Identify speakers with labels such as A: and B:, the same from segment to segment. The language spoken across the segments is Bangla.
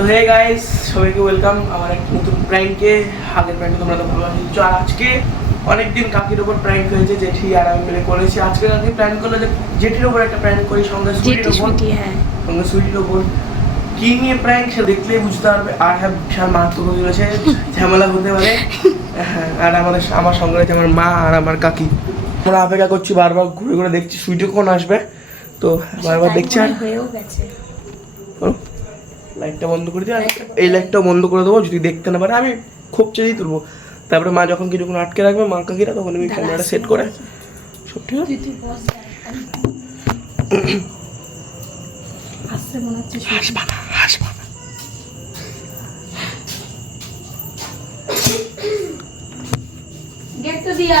A: তো হে গাইস সবাইকে ওয়েলকাম আমার একটা নতুন প্র্যাঙ্কে আগের প্র্যাঙ্কে তোমরা তো ভালো নিচ্ছ আর আজকে অনেকদিন কাকির ওপর প্র্যাঙ্ক হয়েছে জেঠি আর আমি মিলে করেছি। আজকে কাকি প্ল্যান করল যে জেঠির ওপর একটা প্র্যাঙ্ক করি সঙ্গে সুইটির ওপর।
B: হ্যাঁ।
A: সঙ্গে সুইটির ওপর। কি নিয়ে প্র্যাঙ্ক সে দেখলেই বুঝতে পারবে। আর হ্যাঁ বিশাল মারাত্মক হয়ে রয়েছে ঝামেলা হতে পারে। হ্যাঁ, আর আমাদের আমার সঙ্গে রয়েছে আমার মা আর আমার কাকি। আমরা অপেক্ষা করছি বারবার ঘুরে ঘুরে দেখছি সুইটি কখন আসবে। তো বারবার দেখছি আর
B: হয়েও গেছে।
A: লাইটটা বন্ধ করে দিই আর এই লাইটটাও বন্ধ করে দেবো যদি দেখতে না পারে আমি খুব চেয়েই তুলবো। তারপরে মা যখন কিছুক্ষণ আটকে রাখবে মা কাকিরা তখন আমি ক্যামেরাটা সেট করে। সব ঠিক আছে?
B: তুই তুই বস আসছে হচ্ছে সুইটি।
A: হাসবা না হাসবা না
B: গেট তো দিয়ে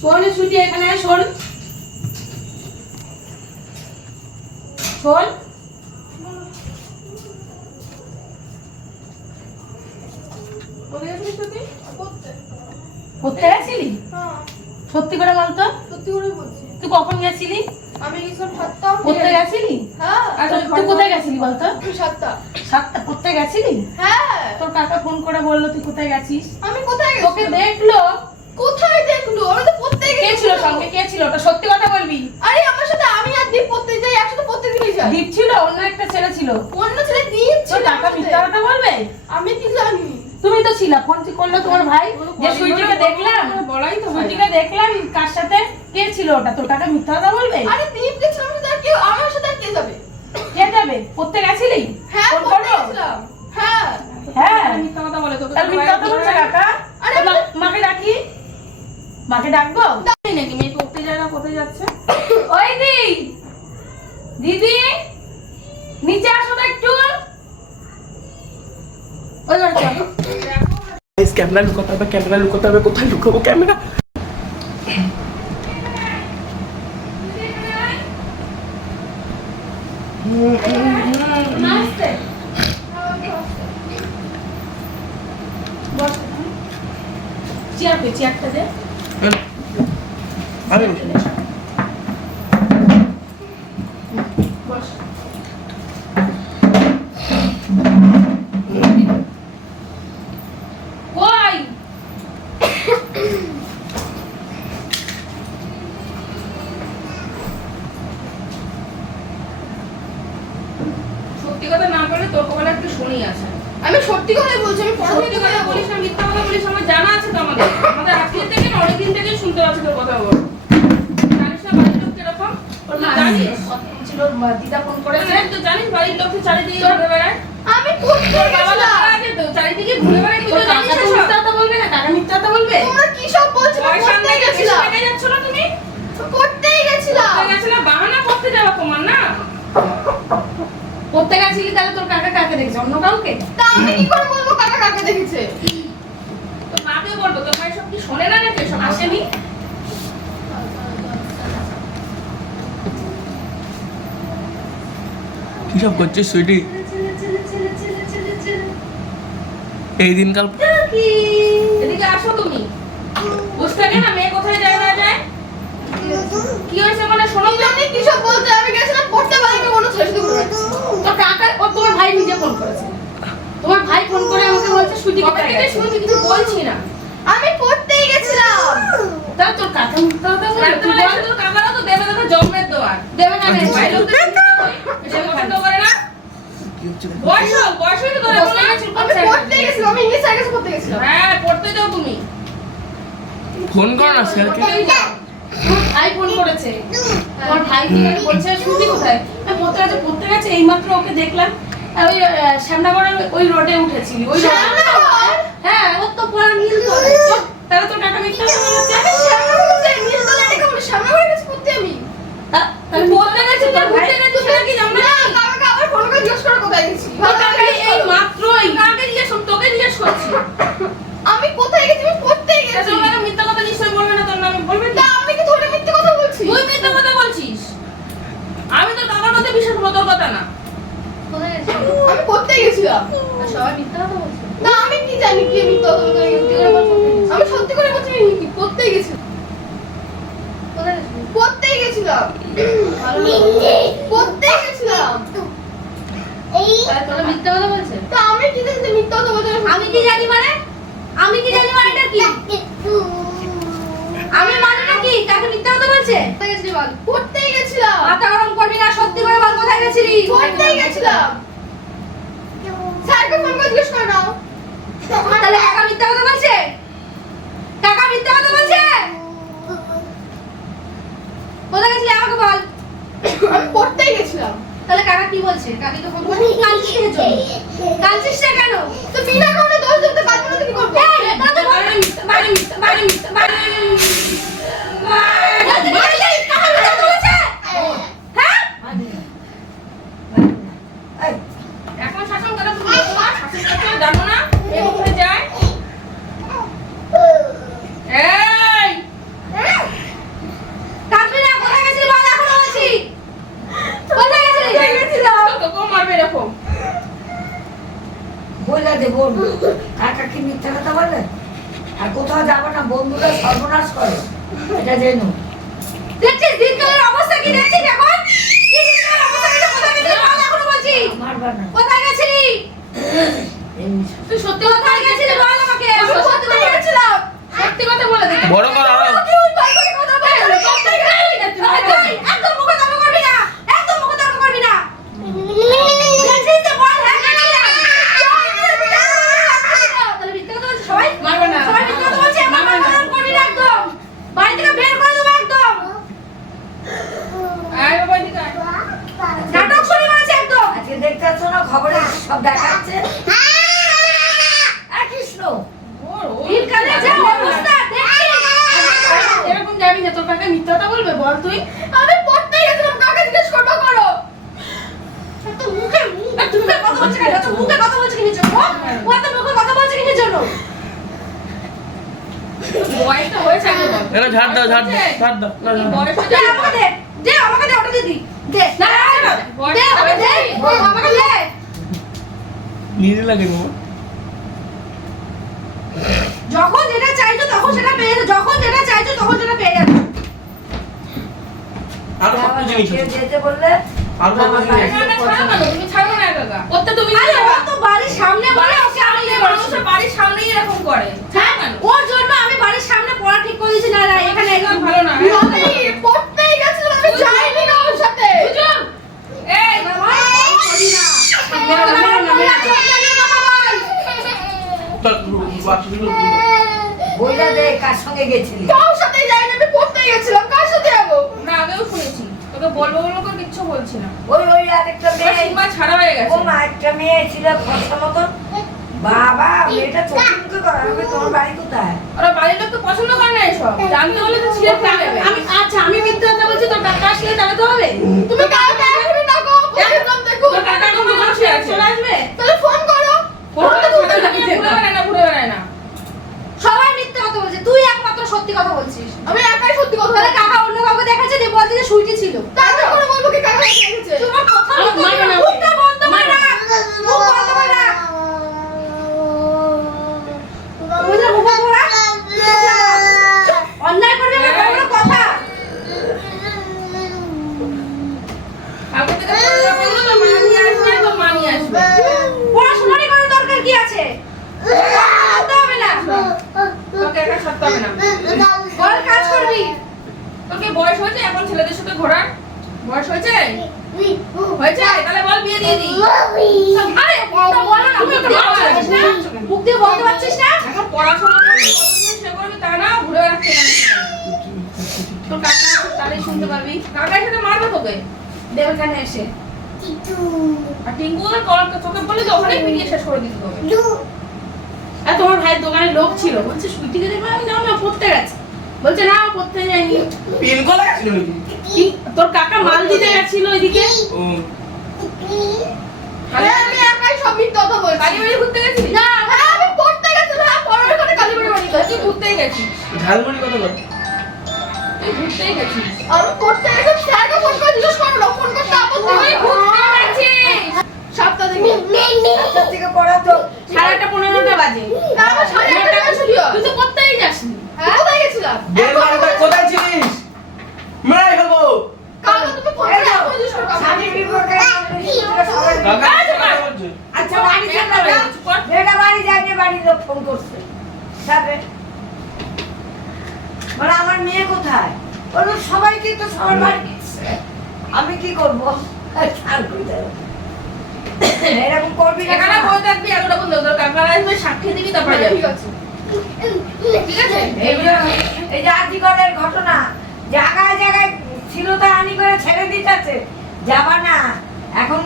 B: শোন ছুটি এখানে শোন। শোন
C: কোথায় গেছিলিস তুই? পড়তে।
B: পড়তে গেছিলি
C: হ্যাঁ,
B: সত্যি করে বলতো?
C: সত্যি করেই বলছি।
B: তুই কখন গেছিলি?
C: আমি গেছিলাম সাতটা
B: পড়তে গেছিলি?
C: হ্যাঁ।
B: আর তুই কোথায় গেছিলি বলতো?
C: সাতটা।
B: সাতটা? পড়তে গেছিলি?
C: হ্যাঁ।
B: তোর কাকা ফোন করে বলল তুই কোথায় গেছিস?
C: আমি কোথায়
B: তোকে
C: গেছিলাম
B: দেখল।
C: কোথায় দেখল? আমি তো পড়তে
B: কে ছিল সঙ্গে? কে ছিল? ওটা সত্যি কথা বলবি?
C: আরে আমার সাথে আমি আর দীপ পড়তে যাই একসাথে পড়তে দিলে যাই।
B: দীপ ছিল? অন্য একটা ছেলে ছিল?
C: অন্য ছেলে দীপ ছিল
B: কাকা
C: আমার
B: মিথ্যা কথা বলবে?
C: আমি কি জানি?
B: তুমি তো ছিলা ফোন করল তোমার ভাই? যে সুইটিকে দেখলাম
C: বলাই তো
B: সুইটিকে দেখলাম কার সাথে? কে ছিল ওটা? তোর কাকা মিথ্যা কথা বলবে?
C: আরে দীপ আমার সাথে আর কেউ আমার সাথে কে যাবে?
B: কে যাবে? পড়তে গেছিলি?
C: হ্যাঁ পড়তে গেছিলাম। হ্যাঁ।
B: হ্যাঁ।
C: মিথ্যা কথা বলে তোকে
B: তার মিথ্যা কথা বলছে কাকা?
C: আরে
B: মাকে ডাকি? মাকে ডাকবো?
C: তাই নাকি? মেয়ে পড়তে যায় না কোথায় যাচ্ছে?
B: ওই দি দিদি নিচে
A: ক্যামেরা লুকাতে হবে ক্যামেরা লুকাতে হবে কোথায় লুকাবো ক্যামেরা
B: আসতে বস চেয়ার পে চেয়ারটা দে
A: আমি বসে আছি।
B: বস কই
D: সত্যি কথা না বলে শুনি আছে
C: আমি সত্যি কথাই বলছি আমি
D: সত্যি কথা বলিস না মিথ্যা কথা বলিস আমার জানা আছে তো আমাদের। আমাদের আজকের থেকে না অনেকদিন থেকে শুনতে পাচ্ছি তোর কথা বল। জানিস না বাড়ির লোক কীরকম? জানিস?
B: ছিল দিদা ফোন করেছে।
D: তো জানিস বাড়ির লোক চারিদিকে ঘুরে বেড়ায়?
C: আমি
D: তো
C: গেছিলাম?
D: মারা তো, চারিদিকে ঘুরে তুই তো জানিস এসব?
B: মিথ্যা কথা বলবে না কাকা মিথ্যা কথা বলবে?
C: তোমরা কি সব বলছো?
D: বেশি
C: গেছিলাম।
D: পেকে যাচ্ছ না তুমি?
C: পড়তেই গেছিলাম?
D: কোথায় গেছিলে? বাহানা করতে যাওয়া তোমার না
B: পড়তে গেছিলি তাহলে তোর কাকা? কাকে দেখছে অন্য কাউকে?
C: তা আমি কি করে বলব কাকা কাকে দেখেছে?
D: তোর মাকে বলব ভাই সব কি শোনে না নাকি সব আসেনি?
A: কি সব করছিস সুইটি? এই দিনকাল
D: এদিকে আসো তুমি। বুঝতে না মেয়ে কোথায় যায় না যায়? কি হয়েছে মানে শোনো
C: কি জানি কি সব বলতে আমি গেছিলাম পড়তে পারিনি কোনো ছেলে সাথে ঘুরে বেড়াচ্ছি।
B: তোর কাকা ও তোমার ভাই নিজে ফোন করেছে। তোমার ভাই ফোন করে আমাকে বলছে
D: কবে
B: কোথায় গেছে
D: কিছু বলছি না।
C: আমি পড়তেই গেছিলাম।
B: তা তোর কাকা তুই
D: বল। তোর কাকারা তো দেবে দেবে জন্মের দোয়ার।
B: দেবে না নেই
D: বাইরে লোকদের চিনতে হয়, এসে পছন্দ করে না?
A: কি হচ্ছে দেখো?
D: বয়স বয়স হয়নি তোর
C: আমি পড়তেই গেছিলাম আমি ইংলিশ স্যারের পড়তে গেছিলাম।
D: হ্যাঁ পড়তে যাও তুমি।
A: ফোন করো না স্যারকে
B: ভাই ফোন করেছে। তোমার ভাই বলছে সুইটি কোথায়? আমি পড়তে গেছে পড়তে গেছে এইমাত্র ওকে দেখলাম। ওই আহ, শ্যামনগরের ওই রোডে উঠেছিলি ওই হ্যাঁ ওর তো পুরো নীল তোর কাকা মিথ্যা কথা বলেছে।
C: আমি শ্যামনগর বলে শ্যামনগরে পড়তে আমি।
B: পড়তে গেছে তোর ভাই
D: তুমি নাকি জানো
C: না,
D: না?
C: কাকাকে আবার ফোন করে জিজ্ঞেস করে কোথায় গেছি।
B: এই মাত্রই
D: কাকে জিজ্ঞেস তোকে জিজ্ঞেস করছি
C: আমি কোথায় গেছি আমি পড়তেই
D: তা
C: গেছি
D: তোমাকে মিথ্যা কথা নিশ্চয়ই বলবে না তোর নামে বলবে
C: তা আমি কি ধরে মিথ্যে কথা বলছি
D: তুই মিথ্যা কথা বলছিস আমি তো কাকার কথা বিশ্বাস করব তোর কথা না
C: আমি পড়তেই গেছিলাম
B: সবাই মিথ্যা কথা বলছে
C: না আমি কি জানি কি মিথ্যে কথা বলতে গেছি আমি সত্যি করে বলছি আমি পড়তেই গেছিলাম পড়তেই গেছিলাম পড়তেই গেছিলাম
E: তাহলে তোরা মিথ্যা কথা বলছে
C: তো আমি কি জানি
E: মানে? আমি কি জানি মানে এটা কি? আমি মিথ্যা কথা বলছে?
C: কোথায় গেছিলি বল? পড়তেই গেছিলাম?
E: মাথা গরম করবি না সত্যি করে বল কোথায় গেছিলি?
C: পড়তেই গেছিলাম? স্যারকে ফোন করে জিজ্ঞেস করে নাও।
E: তাহলে কাকা মিথ্যা কথা বলছে? কাকা মিথ্যা কথা বলছে? কোথায় গেছিলি আমাকে বল।
C: আমি পড়তেই গেছিলাম
E: তাহলে কাকা কি বলছে কাকি তো ফোন করে কাঁদছিস কেন কাঁদছিস না কেন
C: তো বিনা কারণে দোষ দিতে পারব না তো কি করব
E: বাইরে মিথ্যা বাইরে মিথ্যা বাইরে? হ্যাঁ?
D: এখন শাসন করা তুমি জানো না শাসন করতে জানো না এ কোথায় যায় এই
E: কাঁদবি না, কোথায় গেছিলি বল, এখনও বলছি। কোথায় গেছিলি?
D: তোকেও মারবে এরকম
F: বলে দে বোন কাকা কি মিথ্যা কথা বলে আর কোথাও যাবে না বন্ধুরা সর্বনাশ করে এটা জেনো
E: দেখছিস দিনকালের অবস্থা কি দেখছিস এখন? কোথায় গেছিলি বল, এখনও বলছি।
F: মারবা না
E: কোথায় গেছিলি?
F: এমনি
E: তুই সত্যি কোথায় গেছিলি বল আমাকে। সত্যি কথা
C: বলেছিলাম
E: সত্যি কথা বলে দে।
A: বড় কর আরও
C: কি উল্টো করে কথা বলছিস কোথায় গেছিলি
E: এই, একদম মুখে তর্ক করবি না। একদম মুখে তর্ক করবি না। গেছিস তো বল, হ্যাঁ, গেছিলাম। তাহলে মিথ্যা কথা বলছিস সবাই?
D: মারবে না।
E: সবাই মিথ্যা কথা বলছে, আমার
D: মারবে না।
E: কথা করবি না একদম। বাড়ি থেকে বের করে দেবো একদম।
D: আয় বাবা এদিকে আয়।
E: নাটক শুরু করেছে একদম।
F: আজকে দেখতে পাচ্ছ না খবরে সব দেখাচ্ছে আর কৃষ্ণ
D: ওর, ওর।
E: দিনকালে যা অবস্থা দেখছিস?
D: এরকম যাবি না তোর কাকা মিথ্যা কথা বলবে বল তুই
C: আমি পড়তেই গেছিলাম কাকে জিজ্ঞেস করব করো
E: তো মুখে মুখে তুমি কথা বলছিস কেন? তো মুখে কথা বলছিস কিসের জন্য? ও তো মুখে কথা বলছে কিসের জন্য?
D: বয়সটা হয়েছে আগে বল
A: এটা ঝাড় দাও ঝাড় দাও
E: দে আমাকে দে। ওটা দিয়ে দে। না। দে দে। আমাকে দে।
A: নিজে লাগে না
E: যখন যেটা চাইছো তখন সেটা পেয়ে যাবে যখন যেটা চাইছো তখন সেটা পেয়ে যাবে
A: আরও কত জিনিস আছে
F: যেতে বললে
A: আর কত জিনিস
D: ছাড়ো তুমি ছাড়ো না কাকা
E: ওতে তুমি আরে ও তো বাড়ির সামনে বলে ওকে আমি।
D: বাড়ির সামনেই এরকম করে
E: হ্যাঁ
D: কেন?
E: ওর জন্য আমি বাড়ির সামনে পড়া ঠিক করে দিয়েছি না না এখানে একদম
D: ভালো না
C: আমি পড়তেই গেছিলাম আমি যাইনি কারোর সাথে।
E: বুঝুন
D: এই
F: বইটা দে কার সঙ্গে গেছিলি?
C: কারোর সাথে যাইনি আমি গেছিলাম কার সাথে যাব?
D: না আগেও শুনেছি। তোকে বলব বলব করে কিচ্ছু বলছি না।
F: ওই ওই আরেকটা মেয়ে।
D: সীমা ছাড়া হয়ে
F: ও মা একটা মেয়ে ছিল ফসা মতন। বাবা মেয়েটা চোখে মুখে করে আমি তোমার বাড়ি কোথায়?
D: ওরা বাড়ির লোক তো পছন্দ করে না এসব। জানতে হলে তো ছিঁড়ে ফেলে
E: আমি আচ্ছা আমি মিথ্যা কথা বলছি তোর কাকা আসলে তাহলে তো হবে?
C: তুমি কাউকে এখনই না গো পড়ছিলাম দেখো
D: তোর কাকা বসে আছে
E: চলে আসবে?
C: তাহলে ফোন করো।
D: ফোন তো ঘুরে বেড়ায় না ঘুরে বেড়ায় না।
E: সবাই মিথ্যা কথা বলছে। তুই একমাত্র সত্যি কথা বলছিস।
C: আমি একাই সত্যি কথা
E: তাহলে কাকা অন্য কাউকে দেখাচ্ছে যে বলছে যে সুইটি ছিল।
C: তারপরে করে বলব কি কাকা দেখেছে
E: তোমার কথা
D: না
E: মুখটা বন্ধ করে রাখ মুখ বন্ধ করে রাখ তুমি যে মুখ বন্ধ করে রাখ অন্যায় করবে না বড় বড় কথা
D: আগে থেকে পড়াশোনা করল তো মা নিয়ে আসবে তো মা নিয়ে আসবে
E: পড়াশোনারই কোনো দরকার কি আছে করতে হবে না
D: তোকে একা ছাড়তে হবে না
E: বল কাজ করবি
D: তোর কি বয়স হয়েছে এখন ছেলেদের সাথে ঘোরার বয়স হয়েছে হয়েছে তাহলে বল বিয়ে দিয়ে দিই
E: আরে ওটা বল না মুখ দিয়ে বলতে পারছিস না মুখ দিয়ে বলতে পারছিস না
D: এখন পড়াশোনা করবি কতদিন সে করবি তা না ঘুরে বেড়াচ্ছে না তোর কাকা আছে, শুনতে পারবি কাকার সাথে মারবে তোকে?
E: দেবখানে এসে।
D: আর টিঙ্কু কল তোকে বলে যে ওখানেই পিটিয়ে শেষ করে দিতে তোকে।
E: আর তোমার ভাইয়ের দোকানে লোক ছিল। বলছে সুইটিকে আমি পড়তে গেছে। বলছে না পড়তে
A: নাকি?
E: তোর কাকা মাল দিতে গেছিল ওইদিকে?
A: ও।
C: আরে আমি একাই সব মিথ্যা কথা বলছি।
D: কালী বাড়ি ঘুরতে
C: না হ্যাঁ আমি পড়তে গেছিলাম হ্যাঁ পড়ার ওখানে কালীবাড়ি বাড়ি।
D: তো তুই ঘুরতেই
A: ঝালমুড়ি
D: ঘুরতেই গেছিস
C: আমি পড়তে গেছিলাম স্যারকে ফোন করে জিজ্ঞেস করো ফোন করতে আপত্তি
D: তুই
C: নেই
D: ঘুরতে গেছিস
C: সাতটা
F: থেকে। পড়া তো
E: সাড়ে আটটা পনেরোটা বাজে
C: না আমার সাড়ে আটটা গেছিল
E: তুই তো পড়তেই যাসনি
C: হ্যাঁ কোথায় গেছিলাম
A: দেড় বারোটা কোথায় ছিলিস মেরাই ফেলব
C: কালকে তুমি ফোন করে এখন জিজ্ঞেস করো
F: স্বামী বিবেকানন্দ সবাই
A: কাকা কি কথা বলছো?
D: হয়ে
F: মেয়েটা
D: গেছে, কর।
F: মেয়েটা বাড়ি যায়নি বাড়ির লোক ফোন করছে যাবে মানে আমার মেয়ে কোথায় বলল সবাইকে তো সবার বাড়ি গেছে আমি কি করব আর কই যাব? এরকম করবি না
D: এখানে বই থাকবি এতটা বন্ধু তোর কাকারা আসবে সাক্ষী দিবি তারপরে যাবি
C: ঠিক আছে
D: ঠিক আছে
F: এই যে এই যে আজিগরের ঘটনা জায়গায় জায়গায় ছিল তো আনি করে ছেড়ে দিতেছে যাবা না। এখন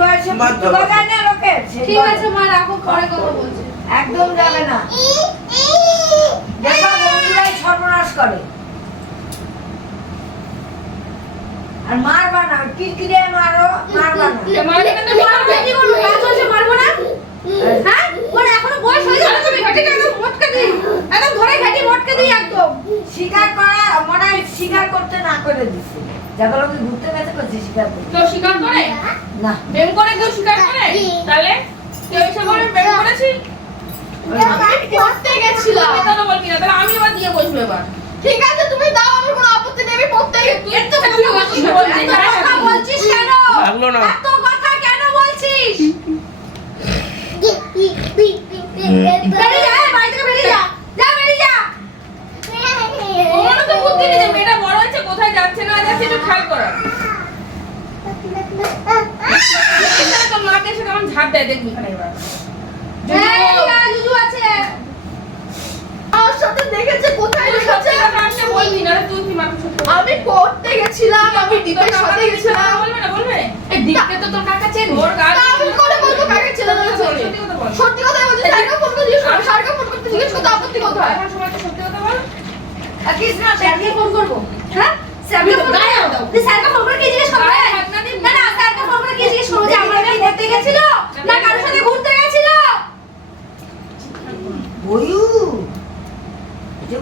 F: বয়সে না লোকের
E: ঠিক আছে মা রাখো পরে কথা বলছি।
F: একদম যাবে না। দেখো বন্ধুরাই সর্বনাশ করে। আর মারবা না কিরকিরে মারো মারবা না।
D: মারবে?
E: কি করব কাজ চলছে মারবো না? হ্যাঁ? ওর এখনও বয়স হয়ে যাবে তুমি ঘাটি একদম মটকে দিই? একদম ধরে ঘাটি মটকে দিই একদম।
F: স্বীকার করা মনে হয় স্বীকার করতে না করে দিচ্ছে যাদের আমি ঘুরতে গেছে করছে স্বীকার করতে
D: কেউ স্বীকার করে
F: না
D: প্রেম করে কেউ স্বীকার করে তাহলে কেউ এসে বলে প্রেম করেছি
C: আমি পড়তে গেছিলাম
D: তুই তো বলবি না তাহলে আমি এবার দিয়ে বসবো এবার
C: ঠিক আছে তুমি দাও আমার কোনো আপত্তি নেই আমি পড়তে গেছি
D: এর তো কথা বলছিস না, বলছিস
E: এত
D: না।
E: কথা বলছিস কেন
A: লাগল না
E: এত কথা কেন বলছিস বেরিয়ে যা এই বাড়ি থেকে বেরিয়ে যা যা বেরিয়ে যা
D: ওমনও তো বুদ্ধি নেই যে মেয়েটা বড় হয়েছে কোথায় যাচ্ছে না যাচ্ছে একটু খেয়াল করা এখানে তো মাকে এসে কেমন ঝাড় দেয় দেখবি এখানে এবার
E: এই, এদিকে আয়, জুজু আছে
C: আমার সাথে দেখেছে কোথায়
D: তুই সত্যি
C: রেখেছে
D: কথা আজকে বলবি না তুই কি মাকে সত্যি বলবি?
C: আমি পড়তে গেছিলাম আমি দিদির
D: তোর
C: সাথে
D: বলবে না বলবে।
E: এই দীপকে তো তোর কাকা চেন।
D: তোর গা
C: আমি করে বলব কাকে ছেলে ধরেছে
D: সত্যি কথা বল।
C: বলছি স্যারকে ফোন করে জিজ্ঞেস করো স্যারকে ফোন করতে জিজ্ঞেস করতে আপত্তি কোথায়?
D: এখন সময় তো সত্যি কথা বল।
F: কৃষ্ণ
E: স্যারকে ফোন করব। হ্যাঁ? স্যারকে ফোন
D: গায়ে দাও।
E: তুই স্যারকে ফোন করে কি জিজ্ঞেস করব?
D: না
E: না না স্যারকে ফোন করে কি জিজ্ঞেস করব? যে আমার মেয়ে ঘুরতে গেছিল? না কারোর সাথে ঘুরতে গেছিল?
F: বয়ু এই যে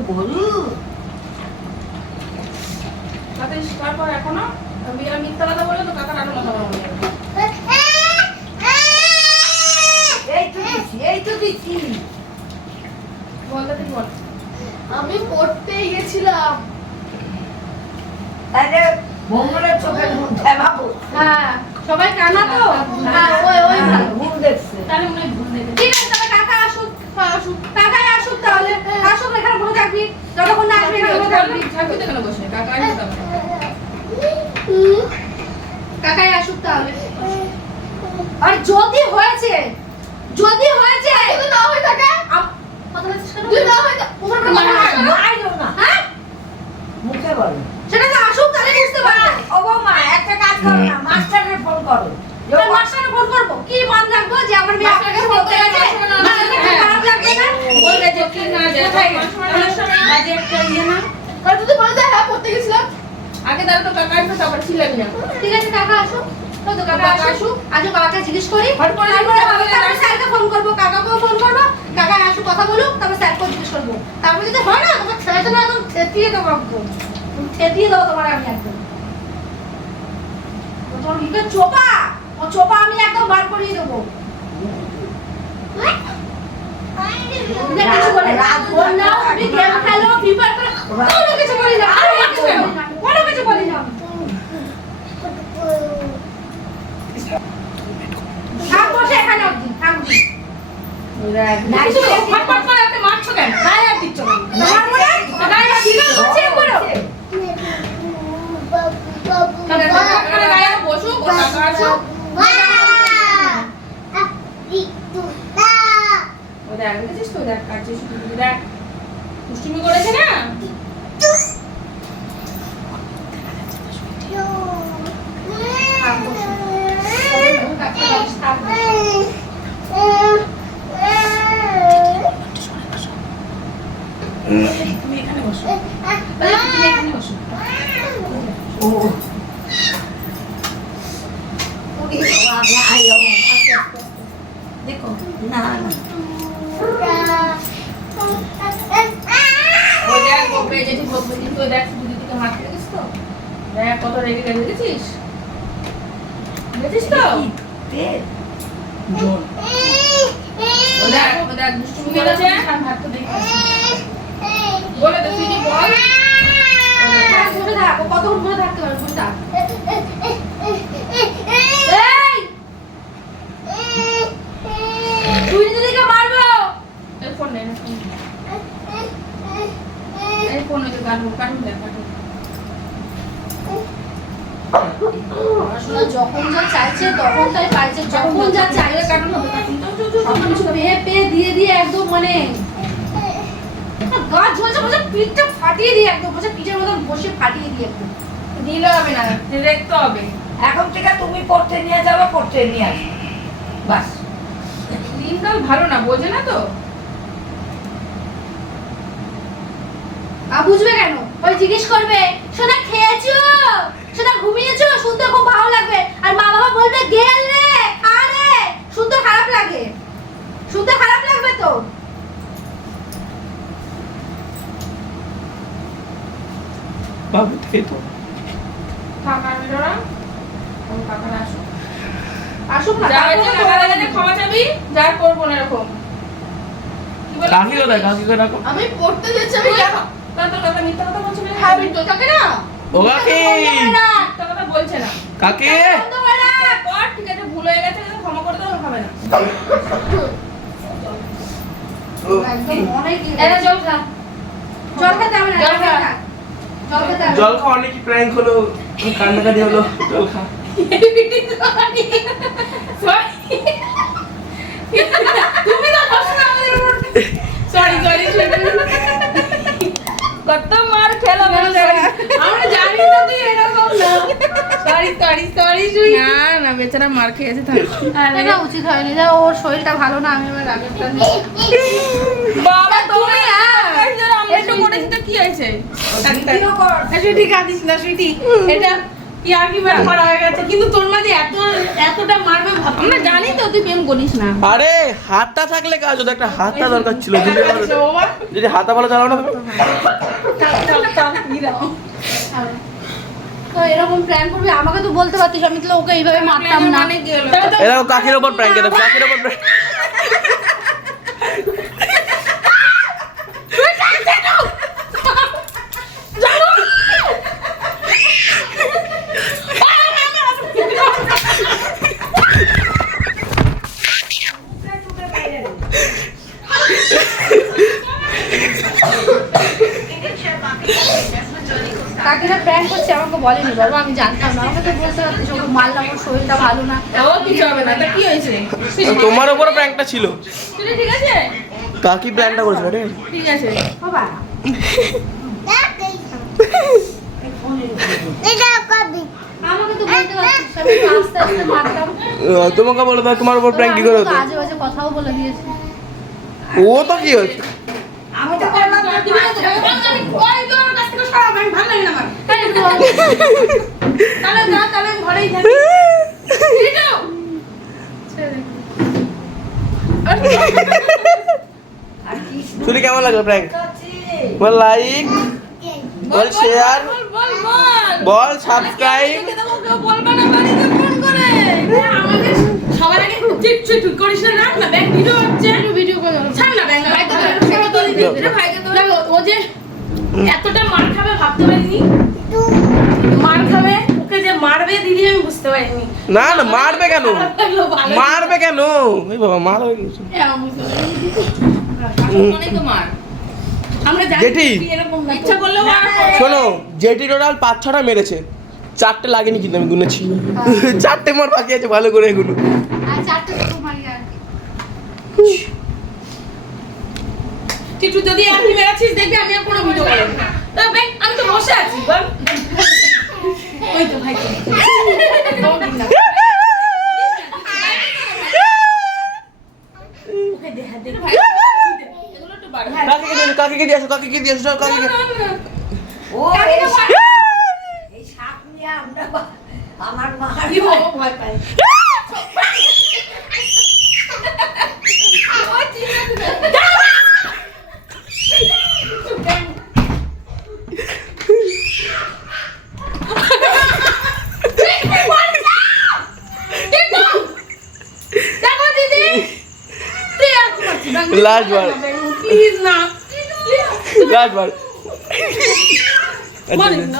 D: তাতে স্বীকার কর এখনও? আমি এরা মিথ্যা কথা বলে তো কাকার আরও মাথা গরম হয়ে যাবে
F: এই তো দিচ্ছি এই তো দিচ্ছি
D: বল তাতে বল
C: আমি পড়তেই গেছিলাম
F: তাহলে মঙ্গলের চোখের মধ্যে বাবু
E: হ্যাঁ সবাই কানা তো হ্যাঁ ওই ওই ভালো
F: দেখছে
D: তাহলে মনে ভুল দেখে
E: ঠিক আছে তাহলে কাকা আসুক আসুক কাকাই আসুক তাহলে আসুক এখানে বসে থাকবি যতক্ষণ না আসবে এখানে বসে থাকবি
D: থাকবি তো কেন বসে কাকা
E: কাকাই আসুক তাহলে। আর যদি হয়েছে যদি হয়েছে
C: যদি না হয়ে থাকে
E: আপ- কথা বলছিস কেন?
C: যদি না হয় তা-
E: উপর করে কথা বলছিস কেন?
F: আইলো না
E: হ্যাঁ?
F: মুখে বলো।
E: সেটা তো আসুক তাহলে বুঝতে পারবে।
F: ও বৌমা একটা কাজ করো না মাস্টারের ফোন করো।
E: এবার ফোন করব? কি মান রাখব যে আমার মেয়ে আপনাকে না, এটা কি খারাপ লাগবে না
D: বলবে যে কি না যে
E: কোথায় গেছে?
D: সময়
E: বাজে একটা ইয়ে না
C: আর যদি বলে দেয় হ্যাঁ পড়তে গেছিলাম
D: আগে তাহলে তো কাকা আসবে তারপর ছিলাবি না।
E: ঠিক আছে কাকা আসুক তো তো কাকা
D: কাকা
E: আজও কাকাকে জিজ্ঞেস করি।
D: হট করে
E: তারপরে
D: জিজ্ঞেস
E: আমি
D: করলে
E: তারপরে
D: না।
E: স্যারকে ফোন করব কাকাকেও ফোন করব। কাকা আসুক কথা বলুক তারপর স্যারকেও জিজ্ঞেস করব। তারপরে যদি হয় না তোমার ছেলে ছেলে একদম থেতিয়ে দেবো একদম। থেতিয়ে দেবো তোমার আমি একদম। তোমার মুখে চোপা! ও চোপা আমি একদম বার করিয়ে দেবো। আর কিছু বলে না। তুমি গেম খেলো, ফ্রি ফায়ার খেলো, কোনো কিছু বলি না, কোনো কিছু বলি না, কোনো কিছু বলি না। থাক বসে এখানে অবধি, থাকবি। কিছু ফটফট করে ওকে মারছো কেন? গায়ে হাত দিচ্ছ কেন? তোমার মনে হয়? গায়ে হাত দিলে হচ্ছে করো।
D: তাহলে ফটফট করে গায়ে হাত বসুক ও কাকা আসুক ও দেখ দেখেছিস তো দেখ কাছে শুধু দেখ দুষ্টুমি করেছে না
E: থাক বসে।
D: দেখেছিস তো দেখ কত রেগে গেছে দেখেছিস দেখেছিস তো
A: জোর
D: দেখ দেখ দুষ্টুমি করেছে
E: ভাত তো দেখে।
D: বলে দে তুই বল
E: ফোন নেই ফোন যখন যা চাইছে তখন তাই পাইছে যখন যা চাইলে
D: কাটুন হবে
E: কাটুন দিয়ে দিয়ে একদম মানে গা ঝলছে বলছে পিঠটা ফাটিয়ে দিয়ে একদম বলছে পিঠের মতন বসে ফাটিয়ে দিয়ে একদম।
D: দিলে হবে না দেখতে হবে।
F: এখন থেকে তুমি পড়তে নিয়ে যাবে পড়তে নিয়ে আসবে। বাস।
D: দিনকাল ভালো না বোঝে না তো।
E: আর বুঝবে কেন? ওই জিজ্ঞেস করবে সোনা খেয়েছো সোনা ঘুমিয়েছো শুনতে খুব ভালো লাগবে আর মা বাবা বলবে গেল রে খা রে শুনতে খারাপ লাগে শুনতে খারাপ লাগবে তো
A: ভাবে থেকে তো
D: থাকা মেয়েরা আমি কাকারা আসো
E: আসুক না
D: যা
E: তারপরে
D: হয়েছে
E: তো
D: কাকারা কাছে ক্ষমা চাবি যা করব না এরকম কি বলে?
A: কাকি কোথায় কাকিকে ডাকো
C: আমি পড়তে যাচ্ছি আমি কেন?
D: না তো কথা মিথ্যা কথা বলছে না
C: হ্যাঁ তো তাকে না।
A: ও কাকি!
D: কথা বলছে না।
A: কাকি!
D: ঠিক আছে ভুল হয়ে গেছে ক্ষমা করে দাও হবে না।
E: একদম অনেক
D: এটা জল খা
E: জল খেতে হবে না
D: জল খা।
E: জল
A: খা, অনেক প্র্যাঙ্ক হলো কান্নাকাটি হলো, জল খা
E: না
D: কত মার খেলাম
E: না
D: না না বেচারা মার খেয়েছে থাক
E: এটা উচিত হয়নি যে ওর শরীরটা ভালো না আমি আমার
D: বাবা,
E: তুমি।
D: আমরা করেছি তো কি হয়েছে?
F: ভিডিও কর।
E: সুইটি কাঁদিস না সুইটি এটা ইয়ার কি হয়ে গেছে? কিন্তু তোর মাঝে এত এতটা মারবে ভাবছি
D: আমরা জানি তো তুই প্রেম করিস না।
A: আরে হাতটা থাকলে কাজ হতো একটা হাতটা দরকার ছিল যদি যদি হাতা ভালো চালাও না
E: তো? এরকম প্ল্যান করবি? আমাকে তো বলতে পারতিস আমি তো ওকে এইভাবে মারতাম না।
D: মানে?
A: এরকম কাকির ওপর প্র্যাঙ্ক কাকির ওপর
E: কাকিরা প্র্যাঙ্ক করছে আমাকে বলেনি বাবা আমি জানতাম না। আমাকে তো বলতে পারতিস ওকে মারলাম ওর শরীরটা ভালো না।
D: ও কিছু হবে না তা কি হয়েছে?
A: তোমার ওপর প্র্যাঙ্কটা ছিল।
D: তুই ঠিক আছে?
A: কাকি প্ল্যানটা করেছিল ঠিক আছে।
D: ঠিক আছে
E: বাবা
A: তোমাকে বলে তোমার ওপর প্র্যাঙ্ক কি করে হতো?
E: আজে বাজে কথাও বলে দিয়েছে।
A: ও তো কি হয়েছে?
F: আমি তো করলাম না
E: তুমি তো আমি ওই তো কাছ থেকে সরাও আমি ভালো লাগে না আমার। তাহলে না তাহলে আমি ঘরেই থাকি।
F: আর
A: কেমন লাগল প্র্যাঙ্ক? বল লাইক বল শেয়ার
D: বল বল বল
A: বল। সাবস্ক্রাইব
D: দেখে দেবো? কেউ বলবে না বাড়িতে ফোন করে।
E: আমাদের সবার আগে চিট চিট করিস না রাখ না ব্যাংক ভিডিও হচ্ছে ভিডিও করে ছাড় না ব্যাংক ভাই তো ফটো তুলি দে ভাইকে তো দেখো ও যে এতটা মার খাবে ভাবতে পারিনি। মার খাবে ওকে যে মারবে দিদি আমি বুঝতে পারিনি।
A: না না মারবে কেন? মারবে কেন? ওই বাবা মারবে কিছু জেঠি। শোনো জেটি টোটাল পাঁচ ছটা মেরেছে। চারটে লাগেনি কিন্তু আমি গুনেছি। চারটে মার বাকি আছে ভালো করে এগুলো।
E: আর চারটে তো মারি আর
C: টিটু যদি আর কি মেরেছিস দেখবি আমি আর কোনো ভিডিও করব না। তা ব্যাংক আমি তো বসে আছি বল। ওই তো ভাই।
A: দিয়ে আসো দিয়ে আসো
F: ও এই সাপ- নিয়ে আমরা আমার মা
C: ভয় পায়। দেখো দিদি তুই আর করছিস না
A: লাস্ট বার
C: প্লিজ না।
A: লাস্ট বার
C: লাগে না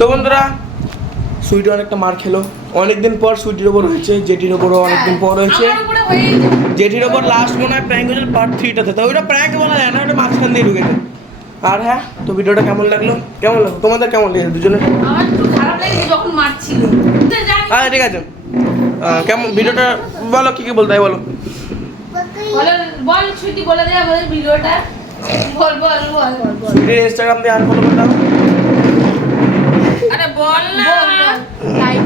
A: তো বন্ধুরা সুইটি অনেকটা মার খেলো। অনেকদিন পর সুইটির ওপর হয়েছে জেটির ওপরও অনেকদিন পর হয়েছে। জেঠির ওপর লাস্ট মনে হয় প্র্যাঙ্ক হয়েছিল পার্ট থ্রিটাতে তো ওইটা প্র্যাঙ্ক বলা যায় না ওটা মাঝখান দিয়ে ঢুকেছে। আর হ্যাঁ তো ভিডিওটা কেমন লাগল? কেমন লাগল? তোমাদের কেমন লেগেছে দুজনে
B: আমার খারাপ যখন মারছিল।
A: হ্যাঁ ঠিক আছে। কেমন ভিডিওটা বলো কি কি বলতে হয় বলো।
B: বলে বল ছুটি বলে দে আমাদের ভিডিওটা। বল বল বল বল বল।
A: ইনস্টাগ্রাম দিয়ে আর ফলো করে দাও
B: আরে বল না।
E: লাইক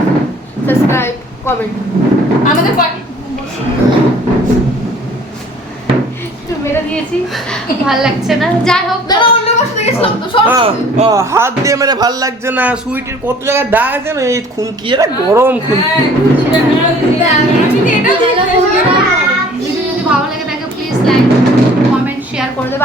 E: সাবস্ক্রাইব কমেন্ট
B: আমাদের পার্টি
E: একটু মেরে দিয়েছি ভালো লাগছে না যাই হোক
B: দাঁড়া অন্য বসে গেছিলাম তো সব
A: হ্যাঁ, হাত দিয়ে মেরে ভালো লাগছে না সুইটির কত জায়গায় দাগ আছে না এই খুন কি এটা গরম খুন
E: ভালো লাগে থাকে প্লিজ লাইক কমেন্ট শেয়ার করে দেবে